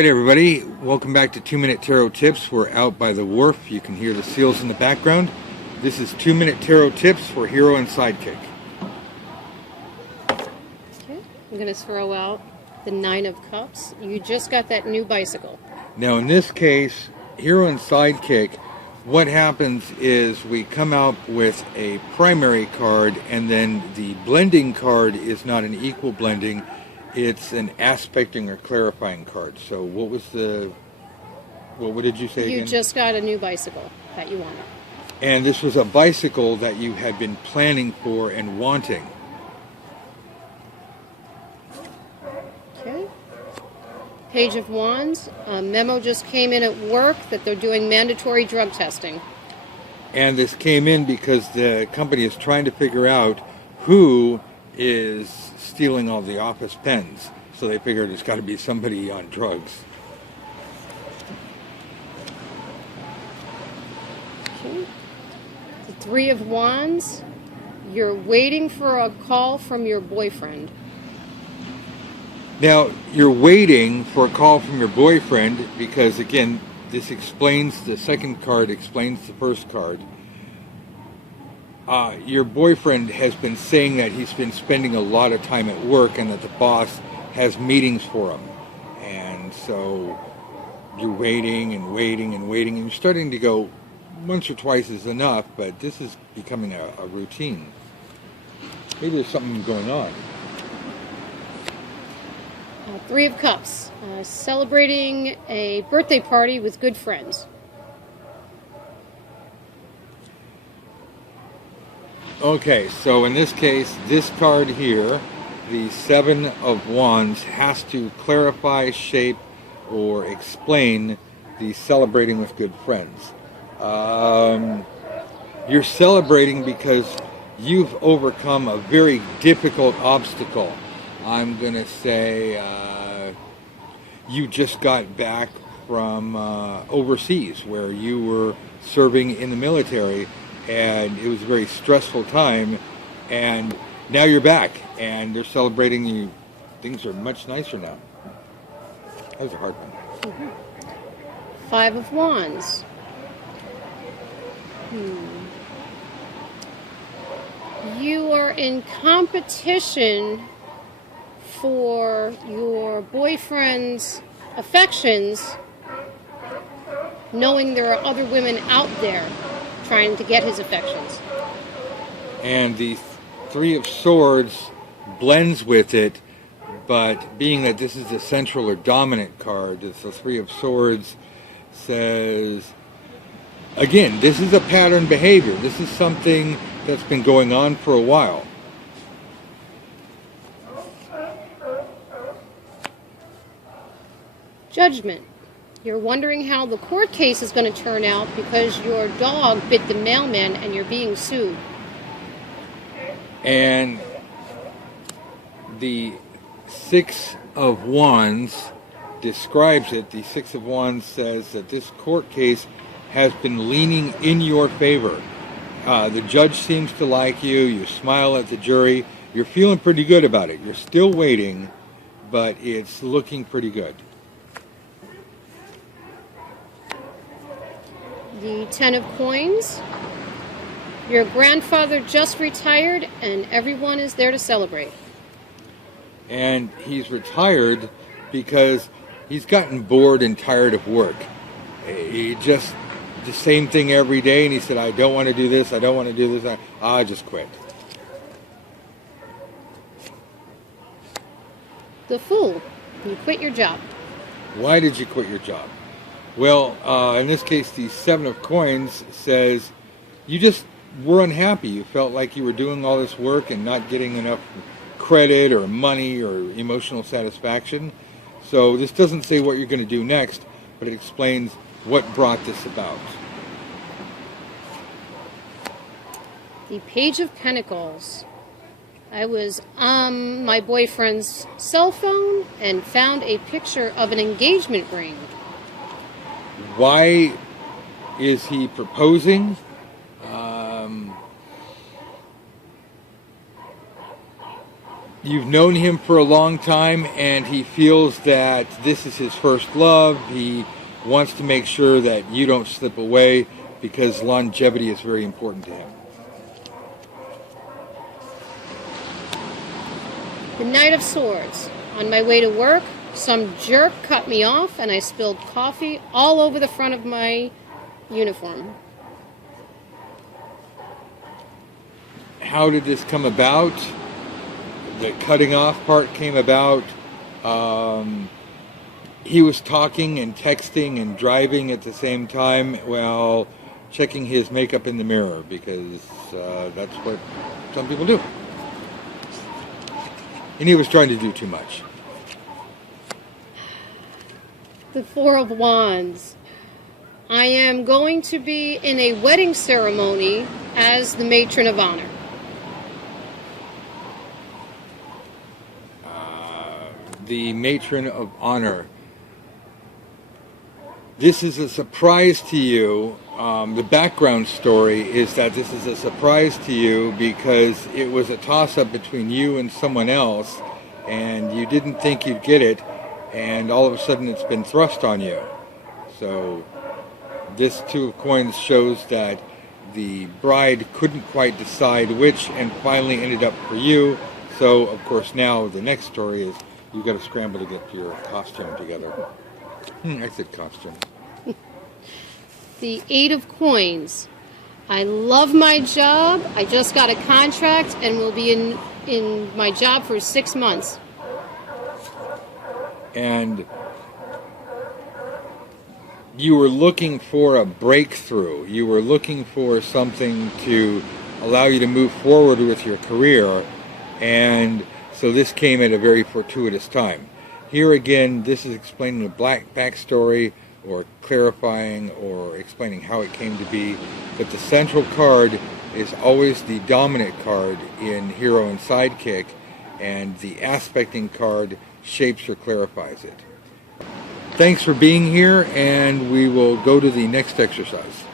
Alright everybody, welcome back to 2 Minute Tarot Tips. We're out by the wharf. You can hear the seals in the background. This is 2 Minute Tarot Tips for Hero and Sidekick. Okay, I'm going to throw out the 9 of Cups. You just got that new bicycle. Now in this case, Hero and Sidekick, what happens is we come out with a primary card and then the blending card is not an equal blending. It's an aspecting or clarifying card. So what did you say again? You just got a new bicycle that you wanted. And this was a bicycle that you had been planning for and wanting. Okay. Page of Wands. A memo just came in at work that they're doing mandatory drug testing. And this came in because the company is trying to figure out who is stealing all the office pens. So they figured it's got to be somebody on drugs. Okay. The 3 of Wands. You're waiting for a call from your boyfriend. Now, you're waiting for a call from your boyfriend because, again, this explains, the second card explains the first card. Your boyfriend has been saying that he's been spending a lot of time at work and that the boss has meetings for him. And so you're waiting and waiting and waiting, and you're starting to go, once or twice is enough, but this is becoming a routine. Maybe there's something going on. 3 of Cups. Celebrating a birthday party with good friends. Okay, so in this case, this card here, the 7 of Wands, has to clarify, shape, or explain the celebrating with good friends. You're celebrating because you've overcome a very difficult obstacle. I'm going to say you just got back from overseas where you were serving in the military, and it was a very stressful time, and now you're back and they're celebrating you. Things are much nicer now. That was a hard one. Mm-hmm. 5 of Wands. You are in competition for your boyfriend's affections, knowing there are other women out there trying to get his affections. And the 3 of Swords blends with it, but being that this is the central or dominant card, it's the 3 of Swords says, again, this is a pattern behavior. This is something that's been going on for a while. Judgment. You're wondering how the court case is going to turn out because your dog bit the mailman and you're being sued. And the 6 of Wands describes it. The 6 of Wands says that this court case has been leaning in your favor. The judge seems to like you. You smile at the jury. You're feeling pretty good about it. You're still waiting, but it's looking pretty good. The 10 of Coins. Your grandfather just retired and everyone is there to celebrate. And he's retired because he's gotten bored and tired of work. He just, the same thing every day, and he said, I don't want to do this, I don't want to do this, I just quit. The Fool. You quit your job. Why did you quit your job? Well, in this case, the 7 of Coins says you just were unhappy. You felt like you were doing all this work and not getting enough credit or money or emotional satisfaction. So this doesn't say what you're going to do next, but it explains what brought this about. The Page of Pentacles. I was on my boyfriend's cell phone and found a picture of an engagement ring. Why is he proposing? You've known him for a long time, and he feels that this is his first love. He wants to make sure that you don't slip away because longevity is very important to him. The Knight of Swords. On my way to work, some jerk cut me off and I spilled coffee all over the front of my uniform. How did this come about? The cutting off part came about. He was talking and texting and driving at the same time while checking his makeup in the mirror, because that's what some people do. And he was trying to do too much. The Four of Wands. I am going to be in a wedding ceremony as the matron of honor. The matron of honor. This is a surprise to you. The background story is that this is a surprise to you because it was a toss-up between you and someone else, and you didn't think you'd get it, and all of a sudden it's been thrust on you. So this Two of Coins shows that the bride couldn't quite decide which and finally ended up for you. So of course now the next story is you've got to scramble to get your costume together. I said costume. The Eight of Coins. I love my job. I just got a contract and will be in my job for 6 months. And you were looking for a breakthrough. You were looking for something to allow you to move forward with your career. And so this came at a very fortuitous time. Here again, this is explaining the black backstory or clarifying or explaining how it came to be. But the central card is always the dominant card in Hero and Sidekick, and the aspecting card shapes or clarifies it. Thanks for being here, and we will go to the next exercise.